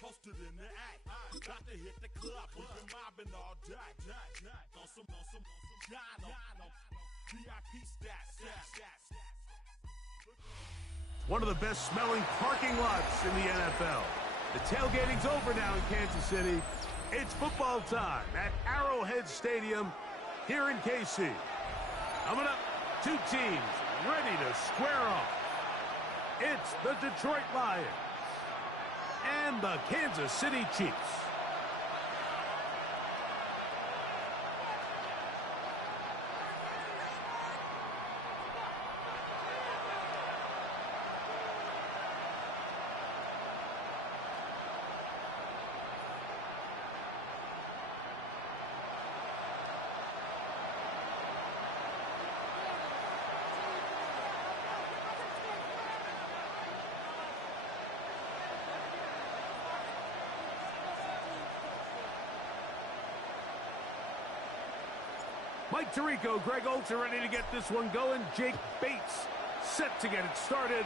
Posted in the act. Got to hit the club. We've been mobbing all day. On some Jono. VIP stats. One of the best smelling parking lots in the NFL. The tailgating's over now in Kansas City. It's football time at Arrowhead Stadium here in KC. Coming up, two teams ready to square off. It's the Detroit Lions and the Kansas City Chiefs. Mike Tirico, Greg Oltz are ready to get this one going. Jake Bates set to get it started.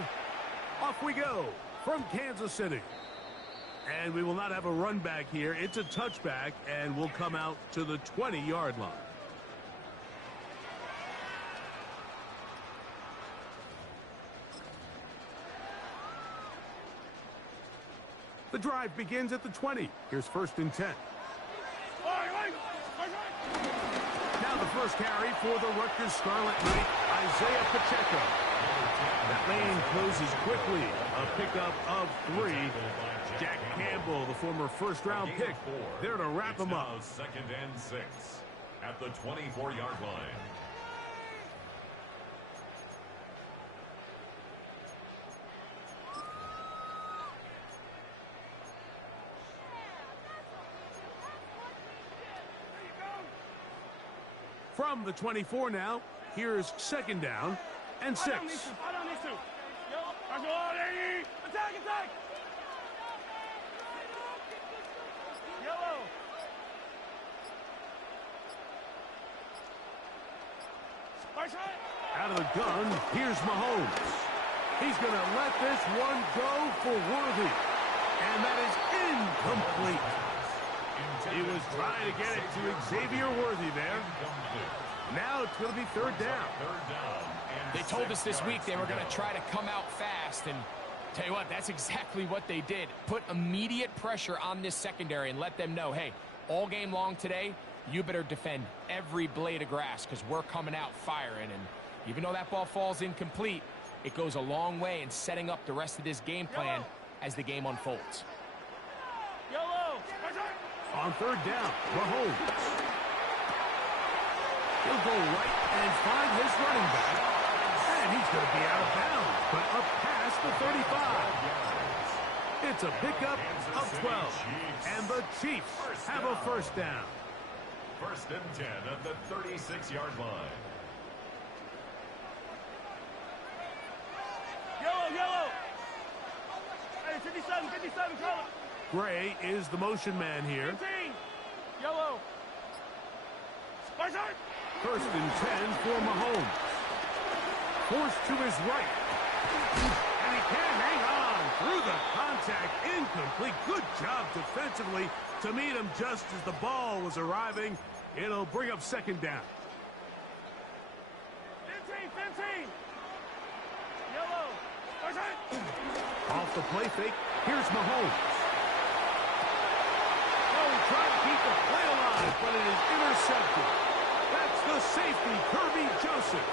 Off we go from Kansas City. And we will not have a run back here. It's a touchback, and we'll come out to the 20-yard line. The drive begins at the 20. Here's 1st and 10. Now the first carry for the Rutgers Scarlet Knight, Isaiah Pacheco. That lane closes quickly. A pickup of 3. Jack Campbell, the former first-round pick, there to wrap him up. 2nd and 6 at the 24-yard line. From the 24 now, here's 2nd down and 6. I don't need to. Attack! Yellow. Out of the gun, here's Mahomes. He's going to let this one go for Worthy. And that is incomplete. He was trying to get it to Xavier Worthy there. Now it's going to be 3rd down. They told us this week they were going to try to come out fast, and tell you what, that's exactly what they did. Put immediate pressure on this secondary and let them know, hey, all game long today, you better defend every blade of grass because we're coming out firing. And even though that ball falls incomplete, it goes a long way in setting up the rest of this game plan as the game unfolds. On 3rd down, Mahomes. He'll go right and find his running back. And he's going to be out of bounds, but up past the 35. It's a pickup of 12. And the Chiefs have a 1st down. 1st and 10 at the 36-yard line. Yellow. Hey, 57, color. Gray is the motion man here. 15. Yellow. 1st and 10 for Mahomes. Forced to his right. And he can hang on through the contact. Incomplete. Good job defensively to meet him just as the ball was arriving. It'll bring up 2nd down. 15. Yellow. Off the play fake, here's Mahomes. Trying to keep the play alive, but it is intercepted. That's the safety, Kirby Joseph.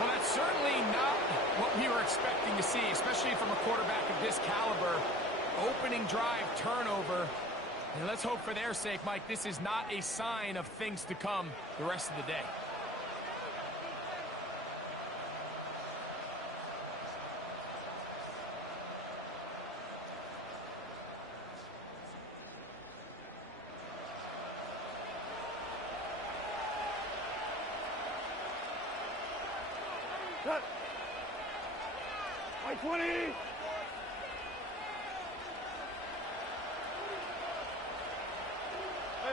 Well, that's certainly not what we were expecting to see, especially from a quarterback of this caliber. Opening drive, turnover. And let's hope for their sake, Mike, this is not a sign of things to come the rest of the day. Cut. 20. Hey,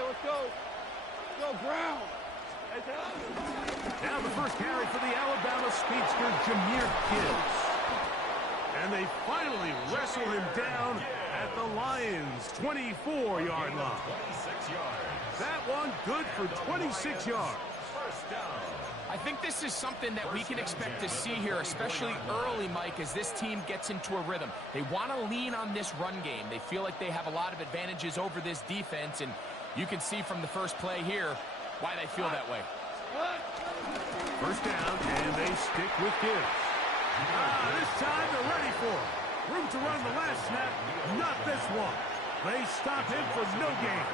let's go. Let's go, Brown. Now the first carry for the Alabama speedster, Jahmyr Gibbs. And they finally wrestle him down at the line. Titans' 24-yard line. 26 yards. That one good for 26 yards. First down. I think this is something that we can expect to see here, especially early, Mike, as this team gets into a rhythm. They want to lean on this run game. They feel like they have a lot of advantages over this defense, and you can see from the first play here why they feel that way. First down, and they stick with Gibbs. This time they're ready for it. Room to run the last snap, not this one. They stop him for no gain.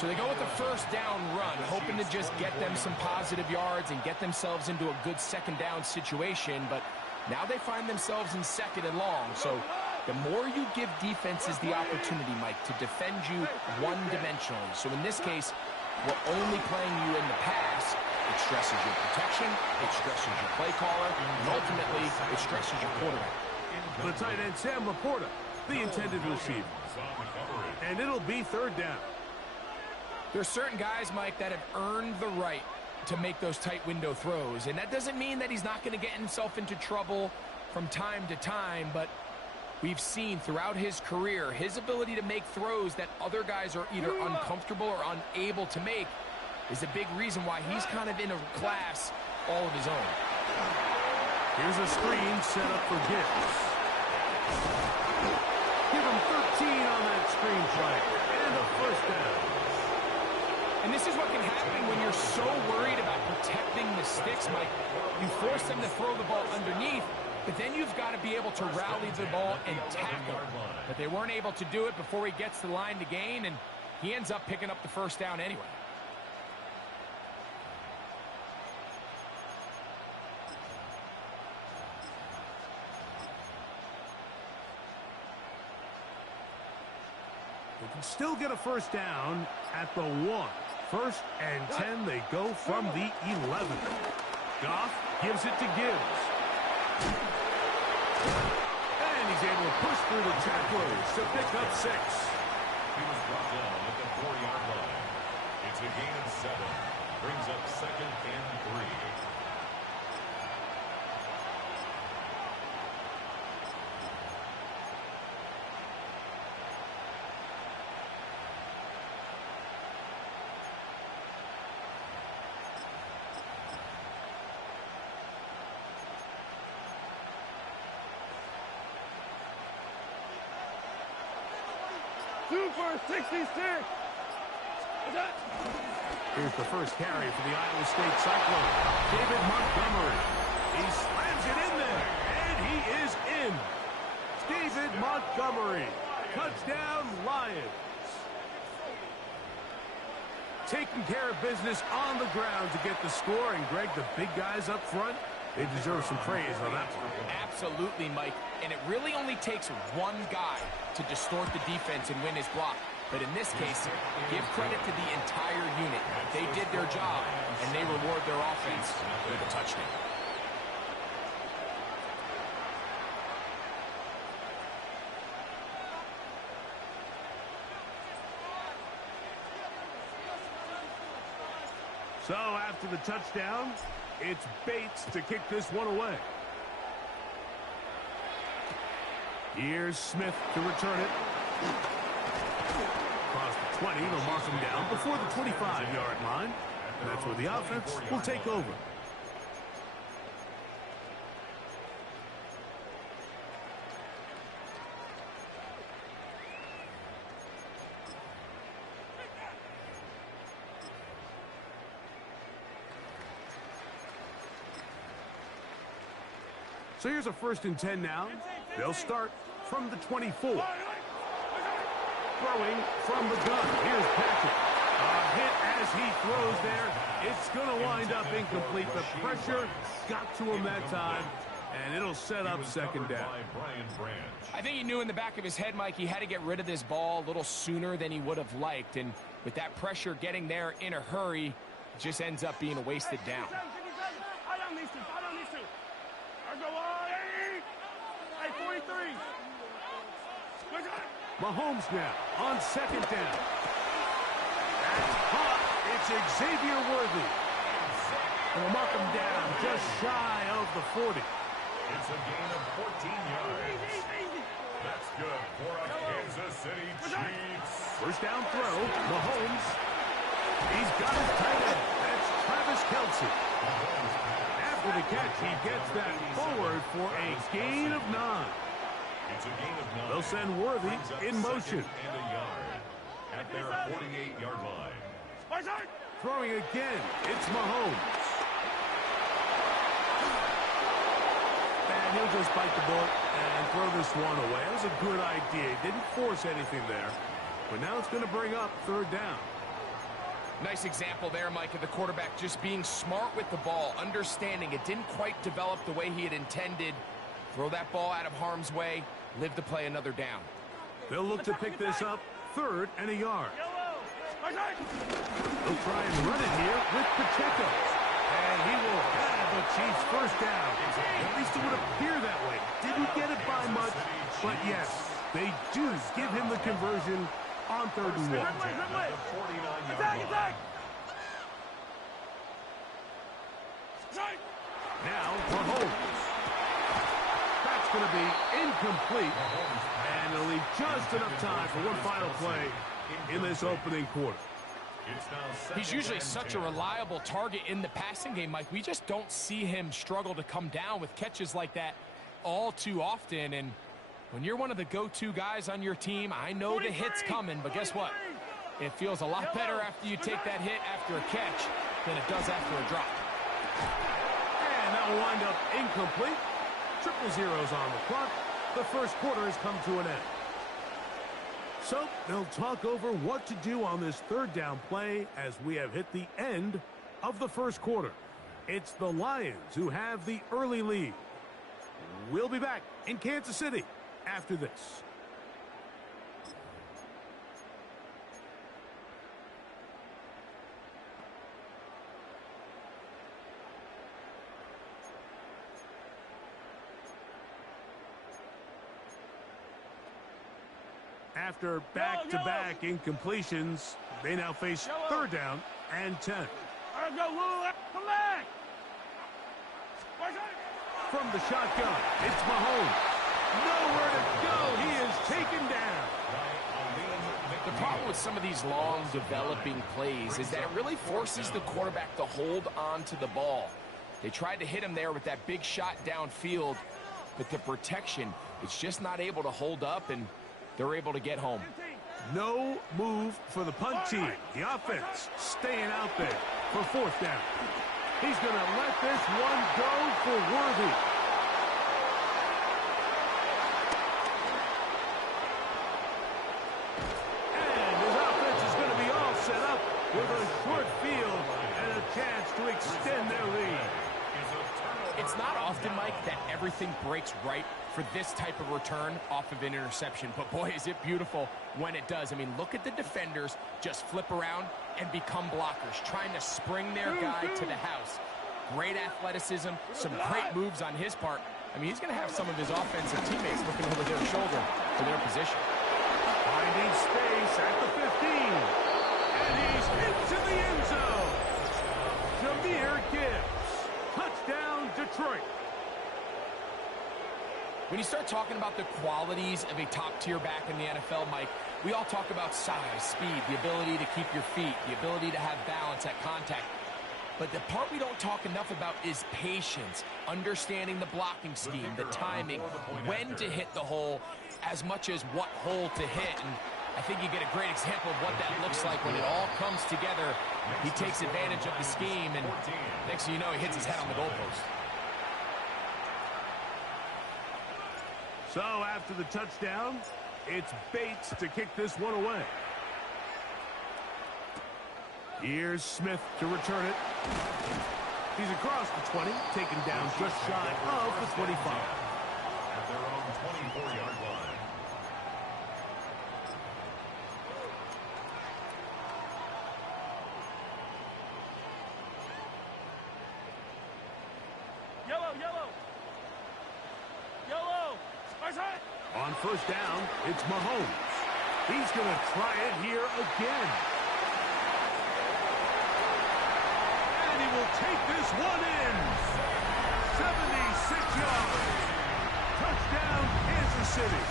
So they go with the first down run, hoping to just get them some positive yards and get themselves into a good second down situation, but now they find themselves in second and long. So the more you give defenses the opportunity, Mike, to defend you one-dimensionally. So in this case, we're only playing you in the pass. It stresses your protection, it stresses your play caller, and ultimately, it stresses your quarterback. The tight end, Sam Laporta, the intended receiver. And it'll be third down. There's certain guys, Mike, that have earned the right to make those tight window throws. And that doesn't mean that he's not going to get himself into trouble from time to time, but we've seen throughout his career his ability to make throws that other guys are either uncomfortable or unable to make is a big reason why he's kind of in a class all of his own. Here's a screen set up for Gibbs. Give him 13 on that screen play. And a first down. And this is what can happen when you're so worried about protecting the sticks, Mike. You force them to throw the ball underneath, but then you've got to be able to rally the ball and tackle. But they weren't able to do it before he gets to the line to gain, and he ends up picking up the first down anyway. They can still get a first down at the 1. First and 10, they go from the 11. Goff gives it to Gibbs. And he's able to push through the tacklers to pick up 6. He was brought down at the 4-yard line. It's a gain of 7. Brings up second and 3. Super 66. Here's the first carry for the Iowa State Cyclone. David Montgomery. He slams it in there, and he is in. David Montgomery. Touchdown, Lions. Taking care of business on the ground to get the score. And, Greg, the big guys up front, they deserve some praise on that one. Absolutely, Mike. And it really only takes one guy to distort the defense and win his block. But in this case, give credit to the entire unit. They did their job, and they reward their offense with a touchdown. So after the touchdown, it's Bates to kick this one away. Here's Smith to return it. Across the 20, they'll mark him down before the 25-yard line. And that's where the offense will take over. So here's a 1st and 10 now. They'll start from the 24. Throwing from the gun. Here's Patrick. A hit as he throws there. It's going to wind up incomplete. The pressure got to him that time, and it'll set up second down. I think he knew in the back of his head, Mike, he had to get rid of this ball a little sooner than he would have liked. And with that pressure getting there in a hurry, it just ends up being a wasted down. Mahomes now on second down. That's caught. It's Xavier Worthy. And we'll mark him down just shy of the 40. It's a gain of 14 yards. That's good for a Kansas City Chiefs. First down throw, Mahomes. He's got his tight end. That's Travis Kelce. After the catch, he gets that forward for a gain of 9. It's a gain of 9. They'll send Worthy in motion. And a yard at their 48-yard line. Throwing again, it's Mahomes. And he'll just bite the bullet and throw this one away. That was a good idea. He didn't force anything there. But now it's going to bring up third down. Nice example there, Mike, of the quarterback just being smart with the ball, understanding it didn't quite develop the way he had intended. Throw that ball out of harm's way, live to play another down. They'll look to pick this up, 3rd and a yard. They'll try and run it here with Pacheco. And he will have the Chiefs first down. At least it would appear that way. Didn't get it by much, but yes, they do give him the conversion on 3rd and 1. Attack! Now, Mahomes. That's going to be incomplete. And it'll leave just enough time for one final play in this opening quarter. He's usually such a reliable target in the passing game, Mike. We just don't see him struggle to come down with catches like that all too often. And when you're one of the go-to guys on your team, I know the hit's coming, but guess what? It feels a lot better after you take that hit after a catch than it does after a drop. And that will wind up incomplete. 0-0 on the clock. The first quarter has come to an end. So they'll talk over what to do on this 3rd down play as we have hit the end of the first quarter. It's the Lions who have the early lead. We'll be back in Kansas City after this. After back-to-back incompletions, they now face 3rd down and 10. Come back! From the shotgun, it's Mahomes. Nowhere to go. He is taken down. The problem with some of these long developing plays is that it really forces the quarterback to hold on to the ball. They tried to hit him there with that big shot downfield, but the protection, it's just not able to hold up, and they're able to get home. No move for the punt team. The offense staying out there for 4th down. He's going to let this one go for Worthy. And his offense is going to be all set up with a short field and a chance to extend their lead. It's not often, Mike, that everything breaks right for this type of return off of an interception. But, boy, is it beautiful when it does. I mean, look at the defenders just flip around and become blockers, trying to spring their guy to the house. Great athleticism, some great moves on his part. I mean, he's going to have some of his offensive teammates looking over their shoulder for their position. Finding space at the 15. And he's into the end zone. Jahmyr Gibbs. Touchdown, Detroit. When you start talking about the qualities of a top-tier back in the NFL, Mike, we all talk about size, speed, the ability to keep your feet, the ability to have balance at contact. But the part we don't talk enough about is patience, understanding the blocking scheme, the timing, when to hit the hole, as much as what hole to hit. And I think you get a great example of what that looks like when it all comes together. He takes advantage of the scheme, and next thing you know, he hits his head on the goalpost. So after the touchdown, it's Bates to kick this one away. Here's Smith to return it. He's across the 20, taken down just shy of the 25. At their own 24-yard line. Yellow! On first down, it's Mahomes. He's going to try it here again. And he will take this one in. 76 yards. Touchdown, Kansas City.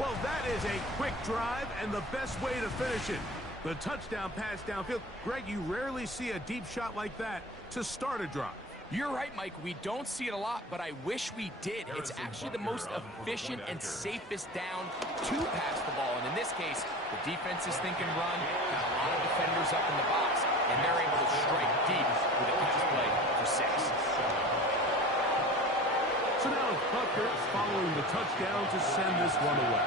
Well, that is a quick drive and the best way to finish it. The touchdown pass downfield. Greg, you rarely see a deep shot like that to start a drive. You're right, Mike. We don't see it a lot, but I wish we did. It's actually the most efficient and safest down to pass the ball. And in this case, the defense is thinking run, got a lot of defenders up in the box, and they're able to strike deep with a pass play for 6. So now it's Bucker following the touchdown to send this one away.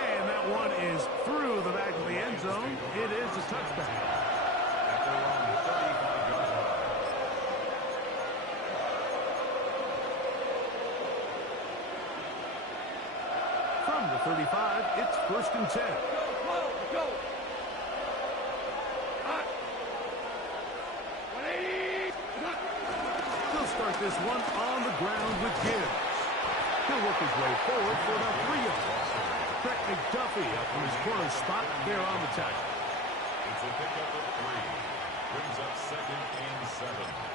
And that one is through the back of the end zone. It is a touchback. From the 35, it's 1st and 10. Go. He'll start this one on the ground with Gibbs. He'll work his way forward for about 3 yards. Brett McDuffie up from his corner spot there on the tackle. It's a pickup of 3. Brings up 2nd and 7.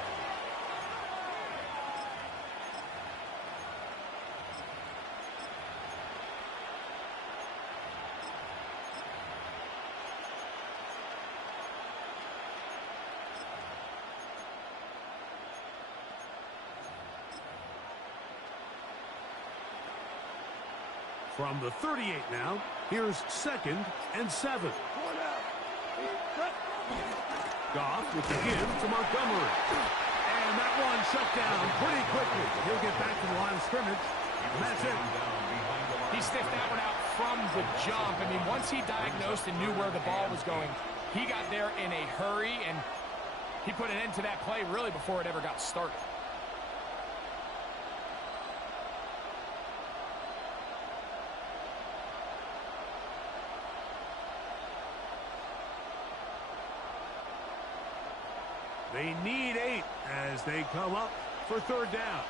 From the 38 now, here's 2nd and 7. Goff with the give to Montgomery. And that one shut down pretty quickly. He'll get back to the line of scrimmage. And that's it. He sniffed that one out from the jump. I mean, once he diagnosed and knew where the ball was going, he got there in a hurry, and he put an end to that play really before it ever got started. They need 8 as they come up for 3rd down.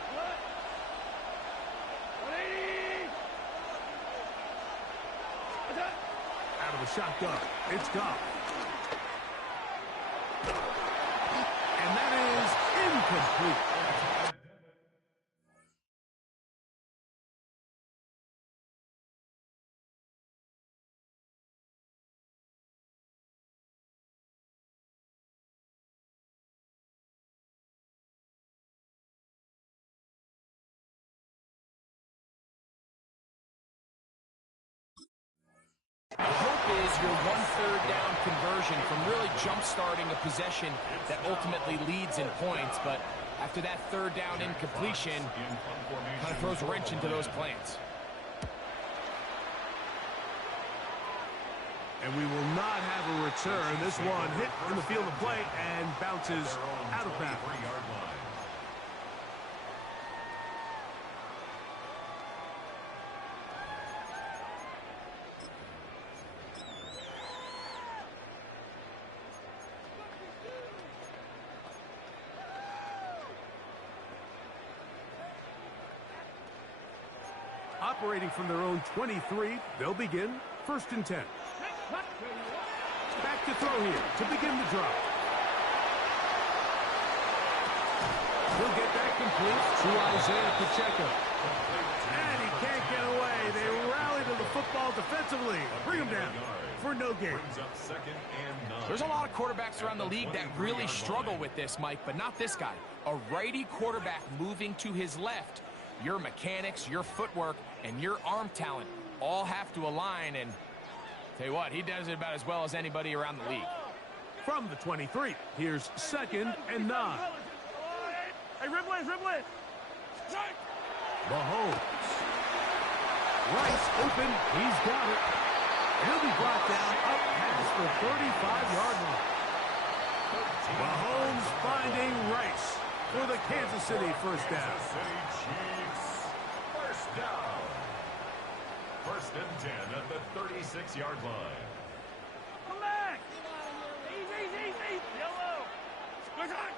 Out of the shotgun, it's Goff. And that is incomplete. The hope is your 1/3 down conversion from really jump-starting a possession that ultimately leads in points. But after that 3rd down incompletion, kind of throws a wrench into those plans. And we will not have a return. This one hit in the field of play and bounces out of bounds. Operating from their own 23, they'll begin 1st and 10. Back to throw here to begin the drive. He'll get that complete to Isaiah Pacheco. And he can't get away. They rally to the football defensively. Bring him down for no gain. There's a lot of quarterbacks around the league that really struggle with this, Mike, but not this guy. A righty quarterback moving to his left. Your mechanics, your footwork, and your arm talent all have to align, and tell you what, he does it about as well as anybody around the league. From the 23, here's 2nd and 9. Hey, Riblet! Mahomes. Rice open, he's got it. He'll be brought down up past the 35-yard line. Mahomes finding Rice for the Kansas City 1st down. First down. 1st and 10 at the 36-yard line. Come back! Easy! Yellow! Good time!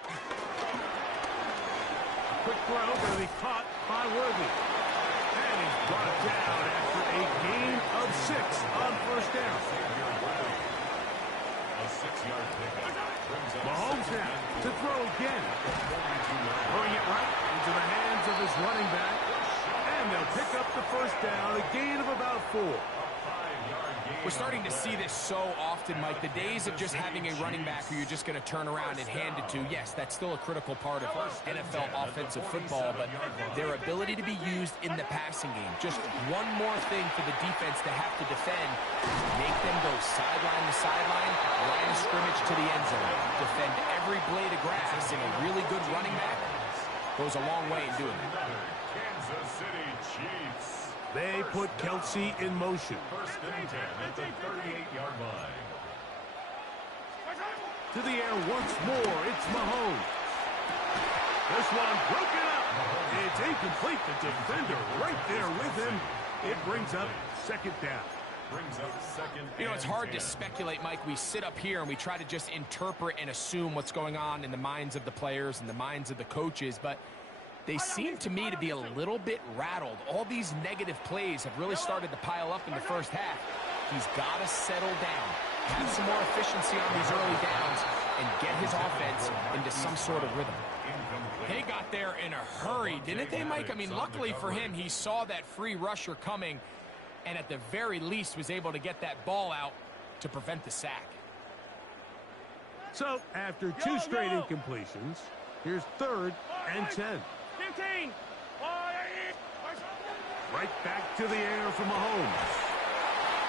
Quick throw, going to be caught by Worthy. And he's brought down after a gain of 6 on 1st down. A 6-yard pickup. Mahomes now to throw again. Throwing it right into the hands of his running back. pick up the first down, a gain of about 4. We're starting to see this so often, Mike. The days of just having a running back who you're just going to turn around and hand it to, yes, that's still a critical part of NFL offensive football, but their ability to be used in the passing game, just one more thing for the defense to have to defend, make them go sideline to sideline, line of scrimmage to the end zone, defend every blade of grass, and a really good running back goes a long way in doing that. Kansas City Chiefs. They put Kelsey in motion. First and 10 at the 38-yard line. To the air once more, it's Mahomes. This one broken up. It's incomplete. The defender right there with him. It brings up second down. You know, it's hard to speculate, Mike. We sit up here and we try to just interpret and assume what's going on in the minds of the players and the minds of the coaches, but they seem to me to be a little bit rattled. All these negative plays have really started to pile up in the first half. He's got to settle down, have some more efficiency on these early downs, and get his offense into some sort of rhythm. They got there in a hurry, didn't they, Mike? I mean, luckily for him, he saw that free rusher coming and at the very least was able to get that ball out to prevent the sack. So, after two straight incompletions, here's 3rd and 10. 15. Right back to the air for Mahomes.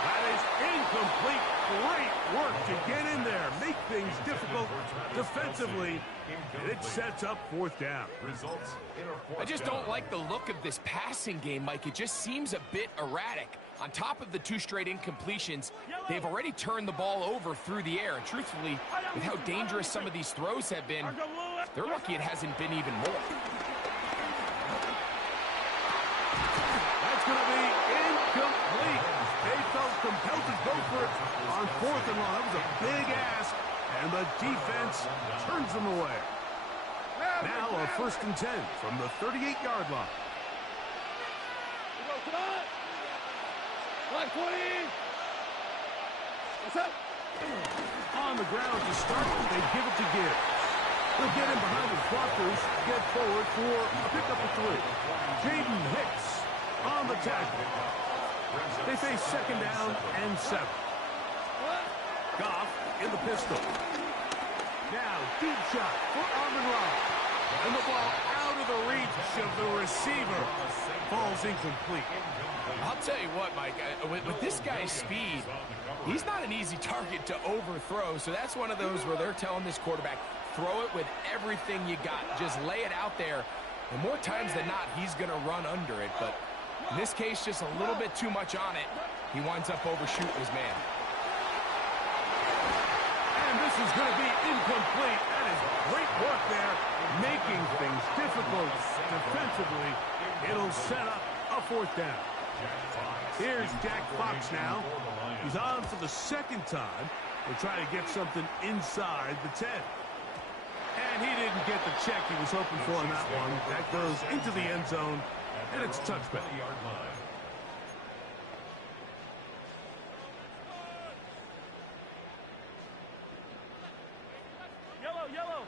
That is incomplete. Great work to get in there, make things difficult defensively, and it sets up 4th down. I just don't like the look of this passing game, Mike. It just seems a bit erratic. On top of the 2 straight incompletions, they've already turned the ball over through the air, and truthfully, with how dangerous some of these throws have been, they're lucky it hasn't been even more. That's going to be incomplete. They felt compelled to go for it on 4th and long. That was a big ask, and the defense turns them away. Now a 1st and 10 from the 38-yard line. On the ground to start, they give it to Gibbs. They'll get him behind his blockers, get forward for a pickup of 3. Jaden Hicks on the tackle. They face 2nd down and 7. Goff in the pistol. Now, deep shot for Amon-Ra. And the ball out of the reach of the receiver. Falls incomplete. I'll tell you what, Mike, with this guy's speed, he's not an easy target to overthrow, so that's one of those where they're telling this quarterback, throw it with everything you got. Just lay it out there, and more times than not, he's going to run under it, but in this case, just a little bit too much on it. He winds up overshooting his man. And this is going to be incomplete. That is great work there, making things difficult defensively. It'll set up a 4th down. Here's Jack Fox now. He's on for the 2nd time. We'll try to get something inside the 10. And he didn't get the check he was hoping for on that one. That goes into the end zone, and it's a touchback. Yellow.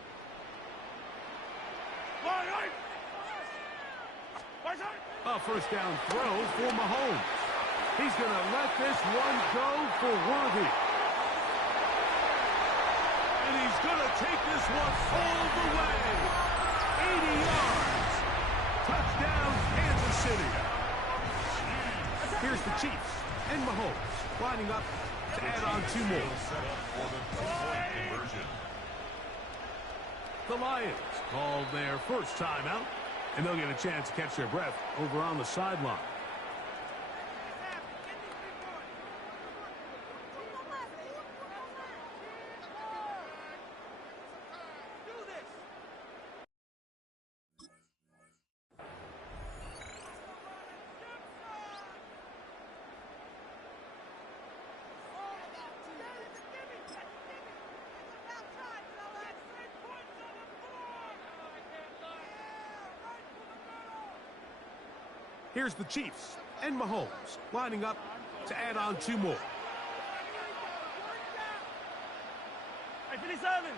A 1st down throw for Mahomes. He's going to let this one go for Worthy. And he's going to take this one all the way. 80 yards. Touchdown, Kansas City. Here's the Chiefs and Mahomes lining up to add on 2 more. The Lions called their first timeout, and they'll get a chance to catch their breath over on the sideline. Here's the Chiefs and Mahomes lining up to add on 2 more. Hey, 57.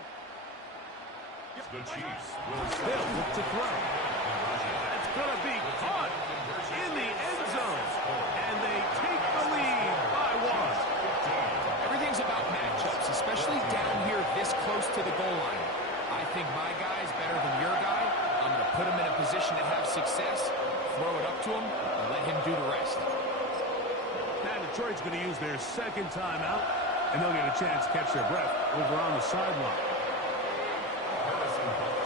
The Chiefs will They'll look to throw. That's going to be caught in the end success, throw it up to him, and let him do the rest. Now Detroit's going to use their second timeout, and they'll get a chance to catch their breath over on the sideline.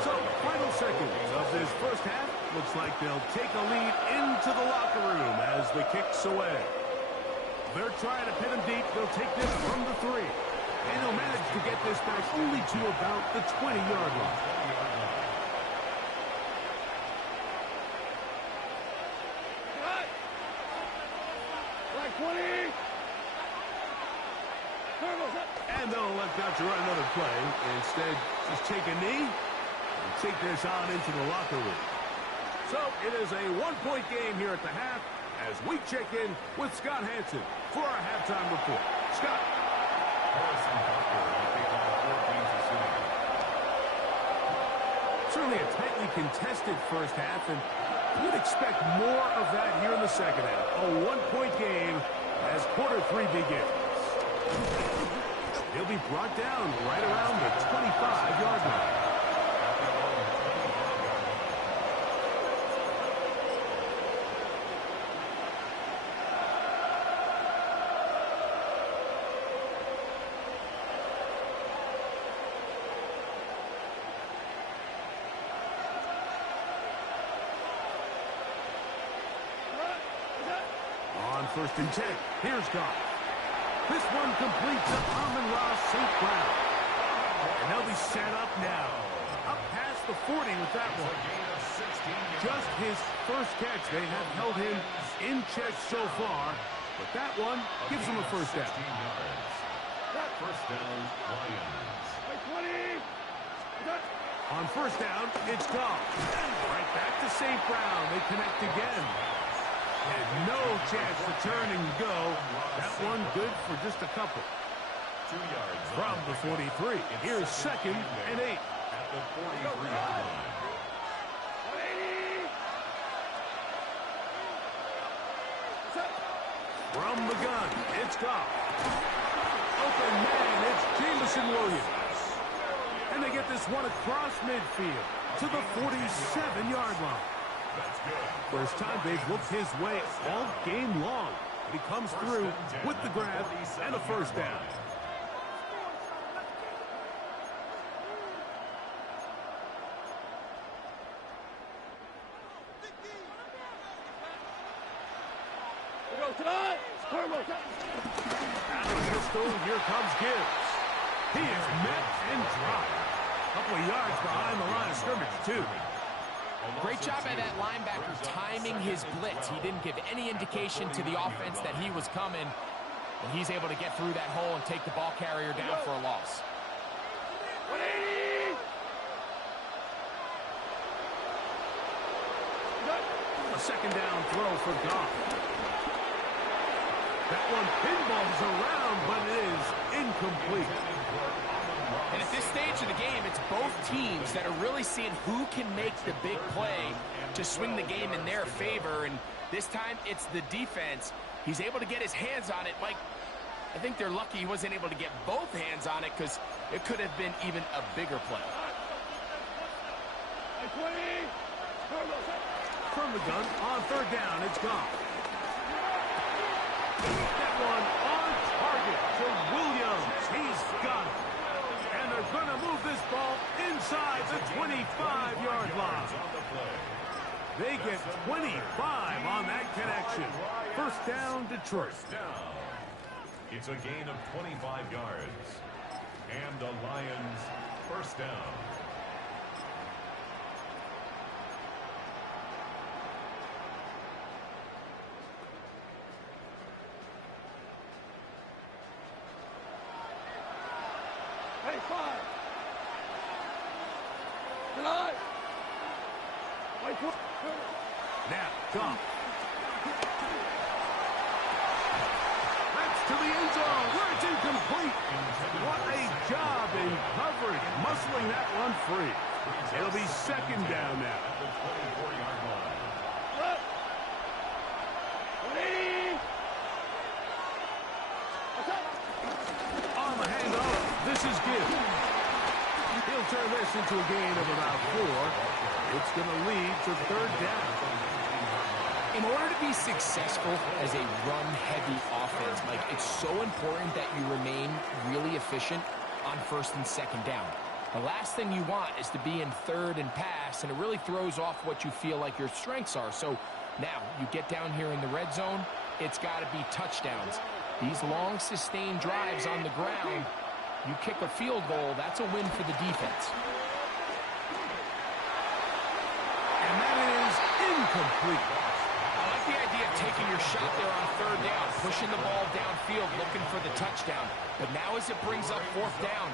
So, final seconds of this first half. Looks like they'll take a lead into the locker room as the kick's away. They're trying to pin him deep. They'll take this from the 3. And they'll manage to get this back only to about the 20-yard line. Like 20. And they'll elect not to run another play. Instead, just take a knee and take this on into the locker room. So it is a one-point game here at the half as we check in with Scott Hansen for our halftime report. Scott. Certainly a tightly contested first half, and you'd expect more of that here in the second half. A one-point game as quarter 3 begins. He'll be brought down right around the 25-yard line. On 1st and 10, here's Goff. This one complete to Amon-Ra St. Brown. And they'll be set up now. Up past the 40 with that one. Just his first catch. They have held him in check so far. But that one gives him a first down. First down, Lions. On 1st down, it's Goff. Right back to St. Brown. They connect again. And no chance to turn and go. That one good for just a couple. 2 yards From the 43, here's 2nd and 8. at the 43-yard line. From the gun, it's Goff. Open man, it's Jameson Williams. And they get this one across midfield to the 47-yard line. First time they've looked his way all game long. But he comes through with the grab and a first down. Out of the pistol, here comes Gibbs. He is met and dropped. A couple of yards behind the line of scrimmage, too. Great job by that linebacker timing his blitz. He didn't give any indication to the offense that he was coming. And he's able to get through that hole and take the ball carrier down for a loss. A second down throw for Goff. That one pinballs around, but it is incomplete. And at this stage of the game, it's both teams that are really seeing who can make the big play to swing the game in their favor. And this time, it's the defense. He's able to get his hands on it. Mike, I think they're lucky he wasn't able to get both hands on it because it could have been even a bigger play. From the gun, on 3rd down, it's Goff. That one on target to Williams. He's got it. And they're going to move this ball inside the 25-yard line. They get 25 on that connection. First down, Detroit. It's a gain of 25 yards. And the Lions first down. Now, Goff. That's to the end zone, where it's incomplete. What a job in coverage, muscling that one free. It'll be second down now. On the handoff, this is Gibbs. He'll turn this into a gain of about 4. It's going to lead to 3rd down. In order to be successful as a run-heavy offense, Mike, it's so important that you remain really efficient on first and second down. The last thing you want is to be in third and pass, and it really throws off what you feel like your strengths are. So now you get down here in the red zone, it's got to be touchdowns. These long, sustained drives on the ground, you kick a field goal, that's a win for the defense. And that is incomplete. I like the idea of taking your shot there on third down, pushing the ball downfield, looking for the touchdown. But now as it brings up fourth down,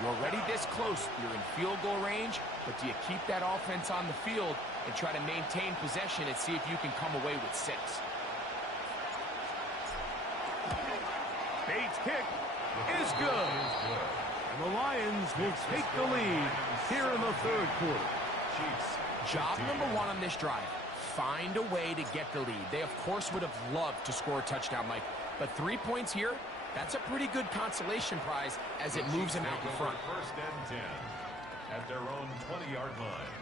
you're already this close. You're in field goal range, but do you keep that offense on the field and try to maintain possession and see if you can come away with 6? Bates' kick is good. And the Lions will take the lead here in the third quarter. Job number 1 on this drive, find a way to get the lead. They, of course, would have loved to score a touchdown, Mike. But 3 points here, that's a pretty good consolation prize as it moves them out in front. First and 10 at their own 20-yard line.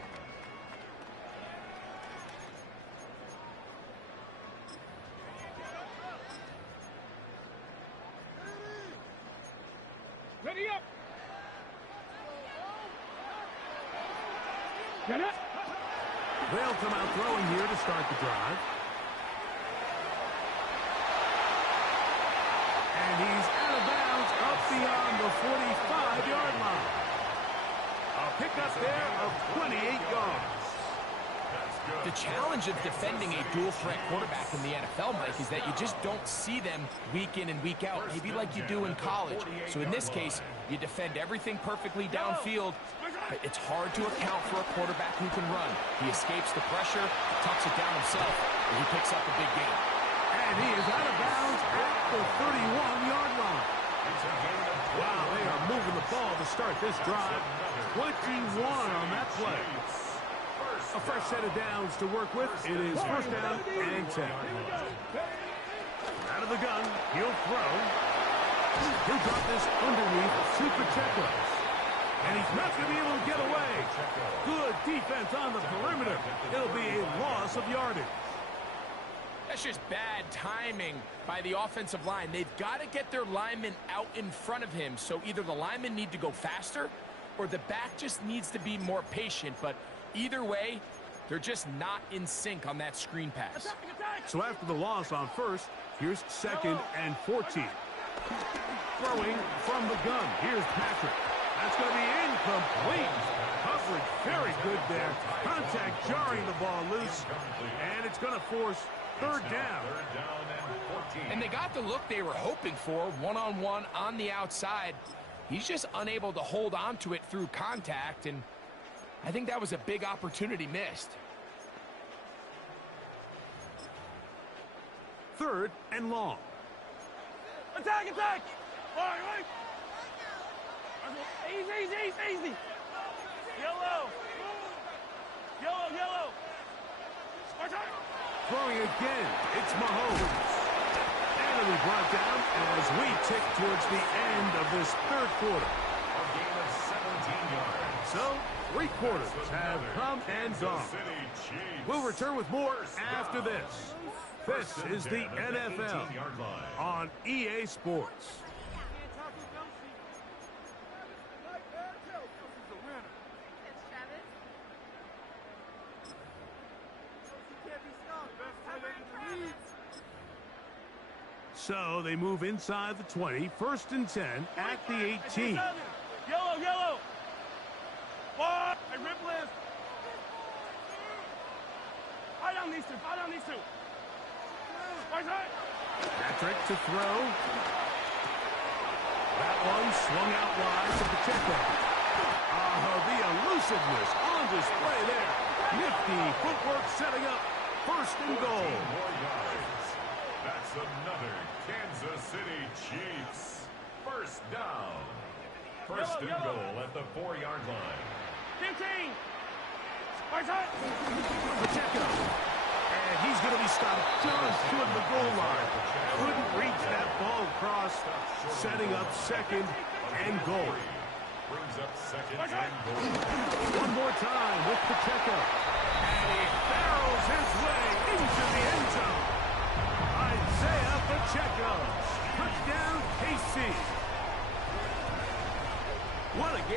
Ready up. Get it. They'll come out throwing here to start the drive. And he's out of bounds up beyond the 45-yard line. A pickup there of 28 yards. The challenge of defending a dual-threat quarterback in the NFL, Mike, is that you just don't see them week in and week out, maybe like you do in college. So in this case, you defend everything perfectly downfield, but it's hard to account for a quarterback who can run. He escapes the pressure, tucks it down himself, and he picks up a big gain. And he is out of bounds at the 31-yard line. Wow, they are moving the ball to start this drive. 21 on that play. A fresh set of downs to work with. It is first down and 10. Out of the gun, he'll throw. He'll drop this underneath to Pacheco. And he's not going to be able to get away. Good defense on the perimeter. It'll be a loss of yardage. That's just bad timing by the offensive line. They've got to get their linemen out in front of him. So either the linemen need to go faster or the back just needs to be more patient. But either way, they're just not in sync on that screen pass. So after the loss on first, here's second and 14. Throwing from the gun. Here's Patrick. That's going to be incomplete. Coverage very good there. Contact jarring the ball loose. And it's going to force third down. And they got the look they were hoping for, one-on-one on the outside. He's just unable to hold on to it through contact, and I think that was a big opportunity missed. Third and long. Attack, attack. All right. Easy. Yellow. Throwing again. It's Mahomes. And it'll be brought down as we tick towards the end of this third quarter. A gain of 17 yards. So, 3 quarters have come and gone. We'll return with more after this. This is the NFL on EA Sports. So they move inside the 20, first and 10 at the 18. Yellow. What? I rip left. Fire down these two. Right side. Patrick to throw. That one swung out wide to Pacheco. The elusiveness on display there. Nifty footwork setting up first and goal. That's another Kansas City Chiefs first down. First and goal at the 4-yard line. 15. Right side. Pacheco. And he's going to be stopped just short of the goal line. Couldn't reach that ball across, setting up second and goal. Brings up second and goal. One more time with Pacheco. And he barrels his way into the end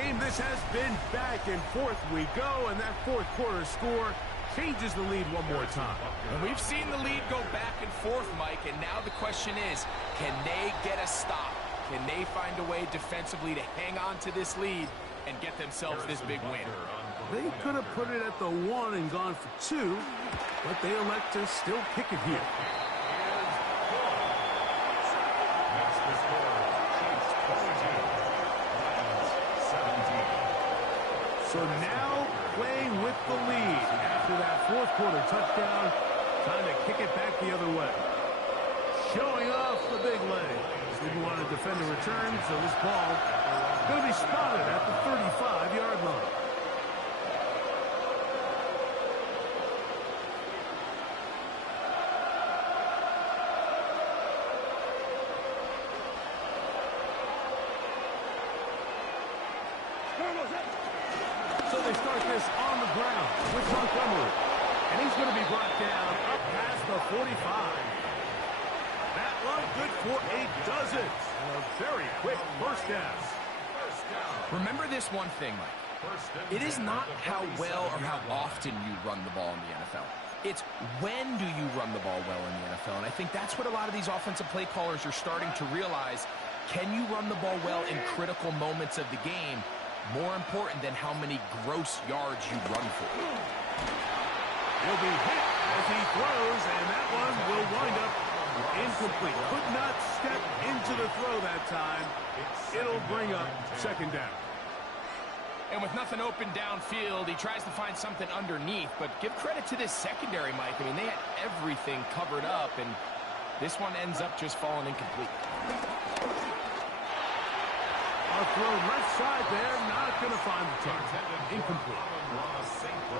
game, this has been back and forth we go, and that fourth quarter score changes the lead one more time. And we've seen the lead go back and forth, Mike, and now the question is, can they get a stop? Can they find a way defensively to hang on to this lead and get themselves this big win? They could have put it at the 1 and gone for 2, but they elect to still kick it here. So now playing with the lead after that fourth quarter touchdown, time to kick it back the other way. Showing off the big leg. Didn't want to defend a return, so this ball is going to be spotted at the 35-yard line. So they start this on the ground with Montgomery. And he's going to be brought down up past the 45. That one good for a dozen. And a very quick first down. Remember this one thing, Mike. It is not how well or how often you run the ball in the NFL. It's when do you run the ball well in the NFL. And I think that's what a lot of these offensive play callers are starting to realize. Can you run the ball well in critical moments of the game? More important than how many gross yards you run for. He'll be hit as he throws, and that one will wind up incomplete. Could not step into the throw that time. It'll bring up second down. And with nothing open downfield, he tries to find something underneath. But give credit to this secondary, Mike. I mean, they had everything covered up, and this one ends up just falling incomplete. A throw left side there, not going to find the target. Incomplete.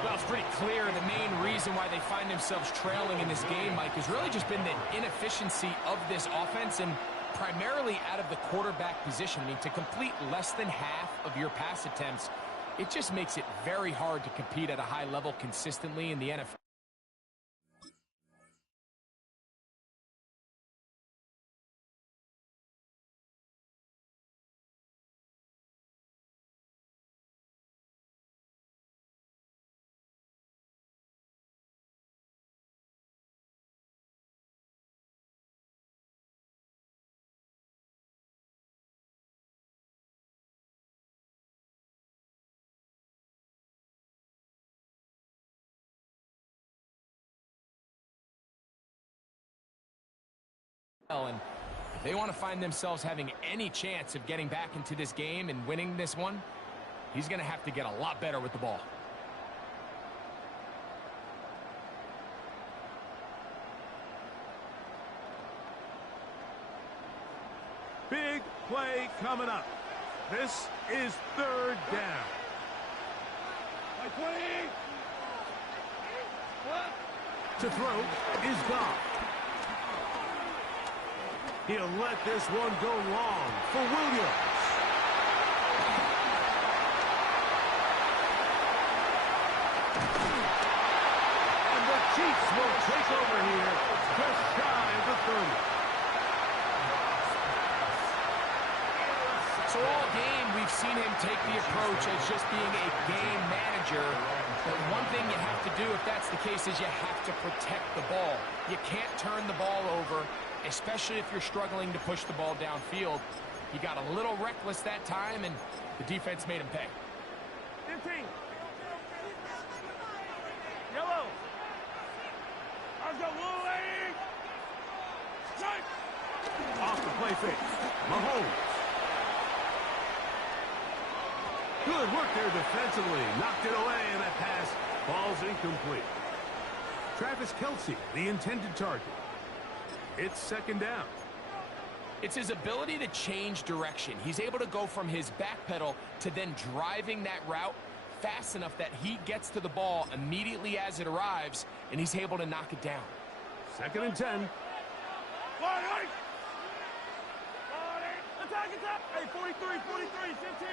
Well, it's pretty clear the main reason why they find themselves trailing in this game, Mike, has really just been the inefficiency of this offense and primarily out of the quarterback position. I mean, to complete less than half of your pass attempts, it just makes it very hard to compete at a high level consistently in the NFL. And if they want to find themselves having any chance of getting back into this game and winning this one, he's going to have to get a lot better with the ball. Big play coming up. This is third down. To throw is gone. He'll let this one go long for Williams. And the Chiefs will take over here just shy of the 30. So all game, we've seen him take the approach as just being a game manager. But one thing you have to do if that's the case is you have to protect the ball. You can't turn the ball over, especially if you're struggling to push the ball downfield. He got a little reckless that time, and the defense made him pay. 15. Yellow. Let's go, Wooly. Strike. Off the play fake. Mahomes. Good work there defensively. Knocked it away, and that pass falls incomplete. Travis Kelce, the intended target. It's second down. It's his ability to change direction. He's able to go from his back pedal to then driving that route fast enough that he gets to the ball immediately as it arrives, and he's able to knock it down. Second and 10. Attack, attack. Hey, 43, 43, 15.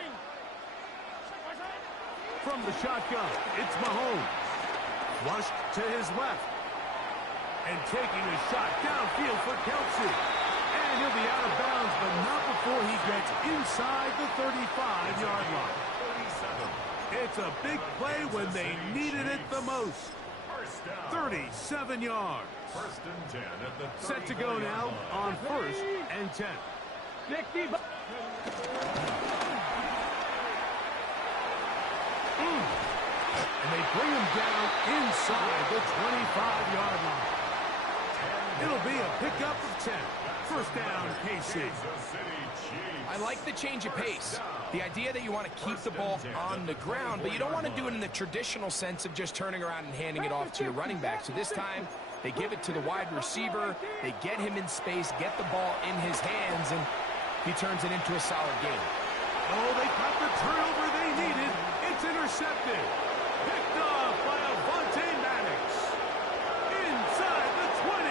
From the shotgun, it's Mahomes. Flushed to his left. And taking a shot downfield for Kelce. And he'll be out of bounds, but not before he gets inside the 35-yard line. It's a big play when they needed it the most. 37 yards. First and 10 at the Set to go now on 1st and 10. And they bring him down inside the 25-yard line. It'll be a pickup of 10. First down, KC. I like the change of pace. The idea that you want to keep the ball on the ground, but you don't want to do it in the traditional sense of just turning around and handing it off to your running back. So this time, they give it to the wide receiver. They get him in space, get the ball in his hands, and he turns it into a solid game. Oh, they got the turnover they needed. It's intercepted. Picked off by Madden. Inside the 20.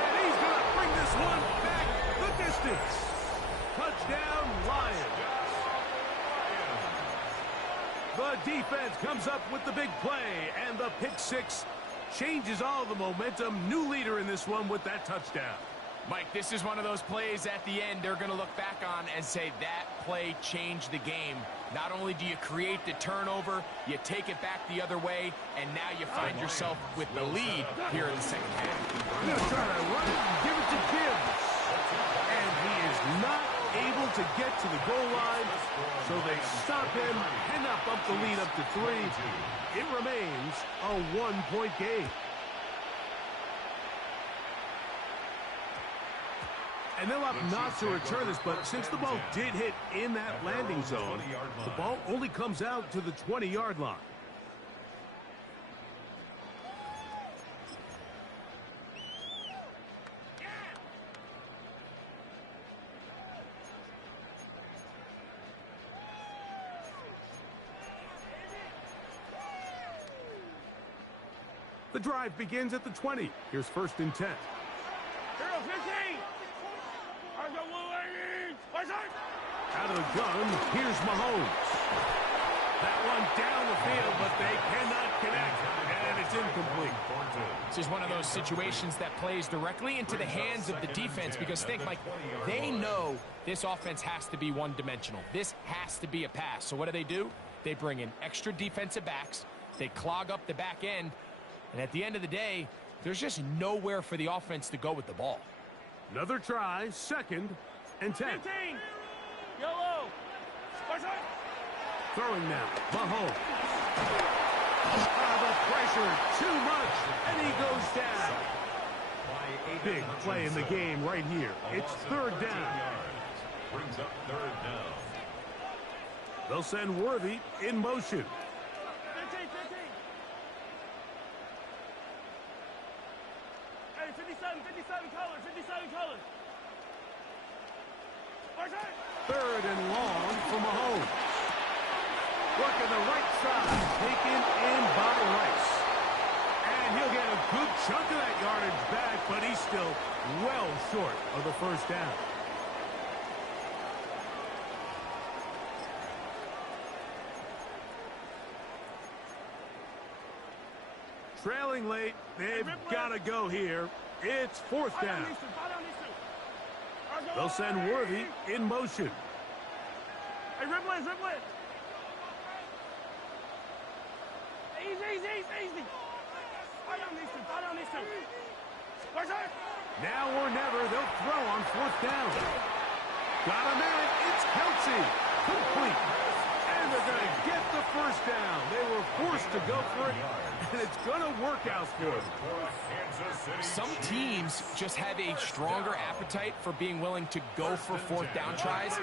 And he's going to bring this one back the distance. Touchdown, Lions. The defense comes up with the big play, and the pick six changes all the momentum. New leader in this one with that touchdown. Mike, this is one of those plays at the end they're going to look back on and say that play changed the game. Not only do you create the turnover, you take it back the other way, and now you find yourself with the lead here in the second half. They're going to try to run it and give it to Gibbs. And he is not able to get to the goal line, so they stop him and now bump the lead up to 3. It remains a 1-point game. And they'll opt not to return this, but since the ball did hit in that landing zone, the ball only comes out to the 20-yard line. The drive begins at the 20. Here's 1st and 10. Out of the gun, here's Mahomes. That one down the field, but they cannot connect, and it's incomplete. This is one of those situations that plays directly into the hands of the defense because think, Mike, they know this offense has to be one-dimensional. This has to be a pass. So what do? They bring in extra defensive backs. They clog up the back end, and at the end of the day, there's just nowhere for the offense to go with the ball. Another try, 2nd and 10. Yellow. Throwing now, Mahomes. The pressure, too much, and he goes down. Big play in the game right here. It's 3rd down. Brings up 3rd down. They'll send Worthy in motion. 15. Hey, 57 colors. 3rd and long for Mahomes. Working the right side, taken in by Rice. And he'll get a good chunk of that yardage back, but he's still well short of the 1st down. Trailing late, they've got to go here. It's 4th down. They'll send Worthy in motion. Hey, Ripley. Easy. Fall down these two. Now or never, they'll throw on 4th down. Got a man, it's Kelsey. Complete. And they're going to get the 1st down. They were forced to go for it, and it's going to work out for them. Some teams just have a stronger appetite for being willing to go for 4th down tries,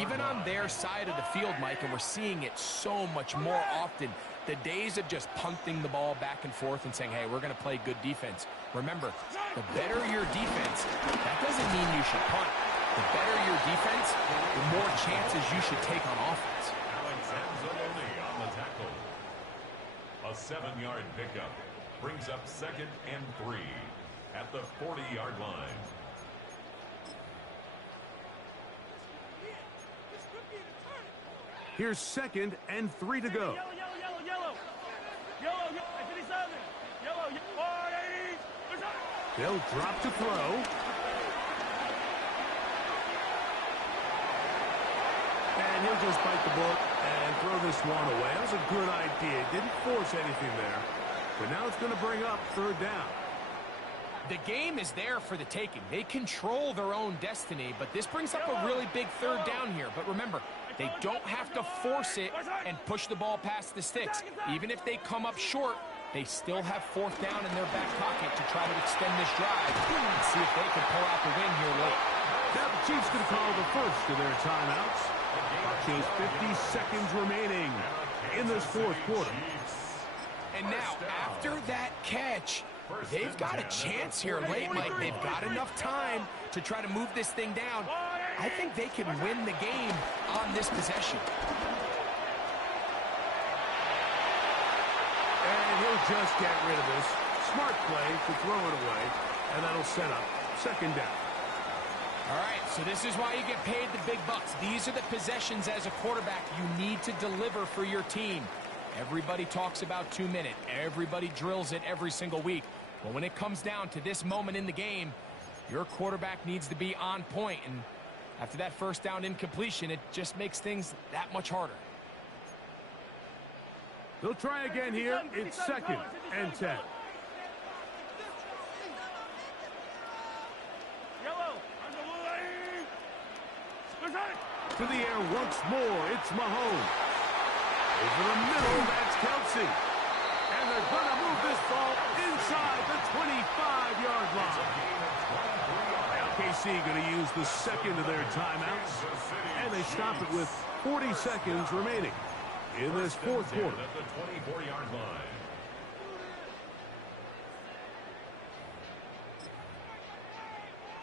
even on their side of the field, Mike, and we're seeing it so much more often. The days of just punting the ball back and forth and saying, hey, we're going to play good defense. Remember, the better your defense, that doesn't mean you should punt. The better your defense, the more chances you should take on offense. On the tackle. A 7-yard pickup brings up 2nd and 3 at the 40-yard line. Here's 2nd and 3 to go. Yellow. 57. Yellow. 480. They'll drop to throw. And And he'll just bite the bullet and throw this one away. That was a good idea. Didn't force anything there. But now it's going to bring up third down. The game is there for the taking. They control their own destiny, but this brings up a really big third down here. But remember, they don't have to force it and push the ball past the sticks. Even if they come up short, they still have fourth down in their back pocket to try to extend this drive and see if they can pull out the win here late. Now the Chiefs can call the first of their timeouts. Clock shows 50 seconds remaining in this fourth quarter. And now, after that catch, they've got a chance here late, Mike. They've got enough time to try to move this thing down. I think they can win the game on this possession. And he'll just get rid of this. Smart play to throw it away, and that'll set up second down. All right, so this is why you get paid the big bucks. These are the possessions as a quarterback you need to deliver for your team. Everybody talks about 2 minute. Everybody drills it every single week. But when it comes down to this moment in the game, your quarterback needs to be on point. And after that first down incompletion, it just makes things that much harder. They'll try again here. It's second and 10. To the air once more, it's Mahomes. Over the middle, that's Kelsey. And they're going to move this ball inside the 25-yard line. Now KC going to use the second of their timeouts. And they stop it with 40 seconds remaining in this fourth quarter. At the 24-yard line.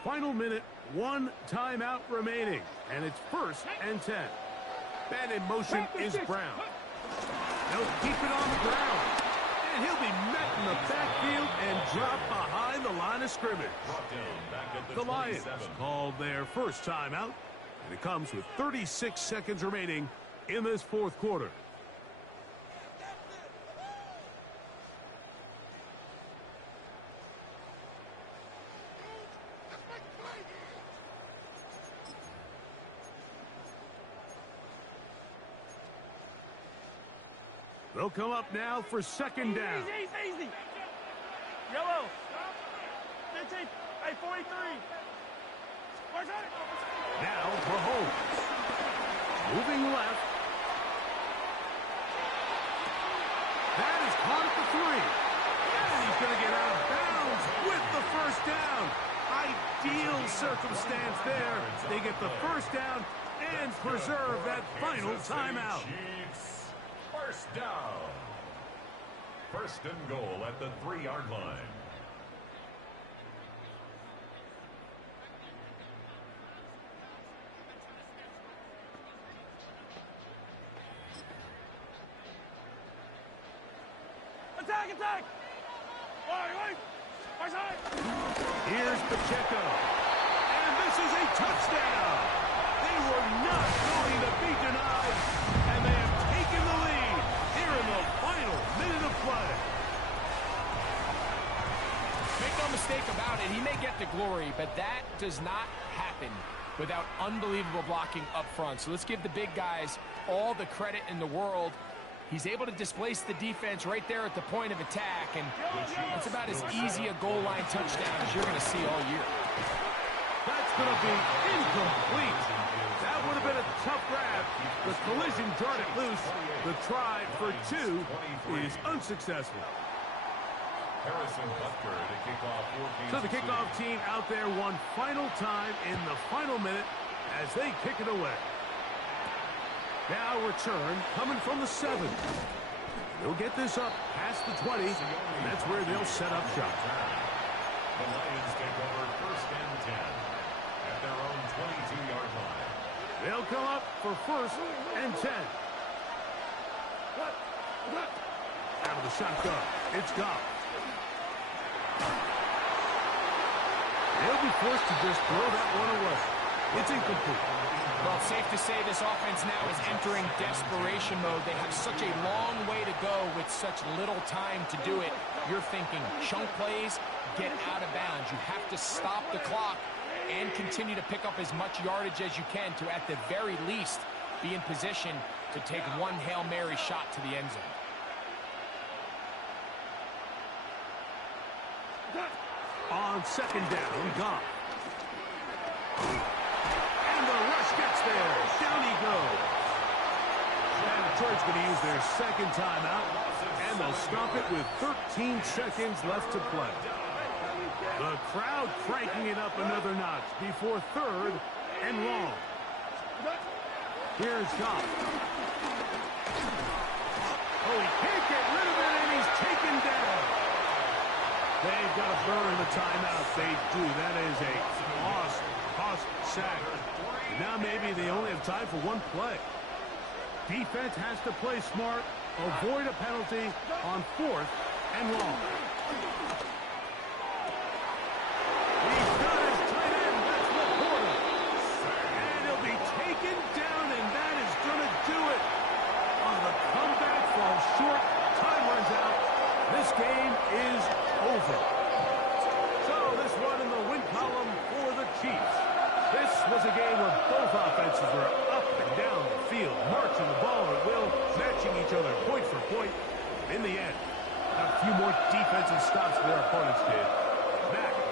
Final minute, one timeout remaining, and it's first and 10. Man in motion is Brown. They'll keep it on the ground, and he'll be met in the backfield and dropped behind the line of scrimmage. The Lions called their first timeout, and it comes with 36 seconds remaining in this fourth quarter. They'll come up now for second down. Easy. Yellow. 15. Hey, 43. Now Mahomes. Moving left. That is caught at the 3. And he's going to get out of bounds with the first down. Ideal circumstance there. They get the first down and preserve that final timeout. First down. First and goal at the 3-yard line. Attack! Wait! Here's Pacheco. And this is a touchdown. They were not going to be denied. And they have taken the lead here in the final minute of play. Make no mistake about it, he may get the glory, but that does not happen without unbelievable blocking up front. So let's give the big guys all the credit in the world. He's able to displace the defense right there at the point of attack, and it's about as easy a goal line touchdown as you're going to see all year. That's going to be incomplete. That would have been a tough grab. The collision darted loose. The try for 2 is unsuccessful. Harrison Butker to kick off for Kansas So the kickoff team out there one final time in the final minute as they kick it away. Now return coming from the 7. They'll get this up past the 20, and that's where they'll set up shop. The Lions take over first and 10 at their own 22-yard line. They'll come up for first and 10. Out of the shotgun, it's Goff. They'll be forced to just throw that one away. It's incomplete. Well, it's safe to say this offense now is entering desperation mode. They have such a long way to go with such little time to do it. You're thinking chunk plays, get out of bounds. You have to stop the clock and continue to pick up as much yardage as you can to, at the very least, be in position to take one Hail Mary shot to the end zone. On second down, Goff. And the rush gets there. Down he goes. And Detroit's going to use their second timeout, and they'll stop it with 13 seconds left to play. The crowd cranking it up another notch before third and long. Here's Goff. Oh, he can't get rid of it, and he's taken down. They've got to burn the timeout. They do. That is a cost sack. Now maybe they only have time for one play. Defense has to play smart, avoid a penalty on fourth and long. He's got his tight end. That's Laporta. And he'll be taken down, and that is going to do it. On the comeback falls short. Time runs out. This game is over. So this one in the win column for the Chiefs. This was a game where both offenses were up and down the field, marching the ball at will, matching each other point for point. In the end, a few more defensive stops than their opponents did. Back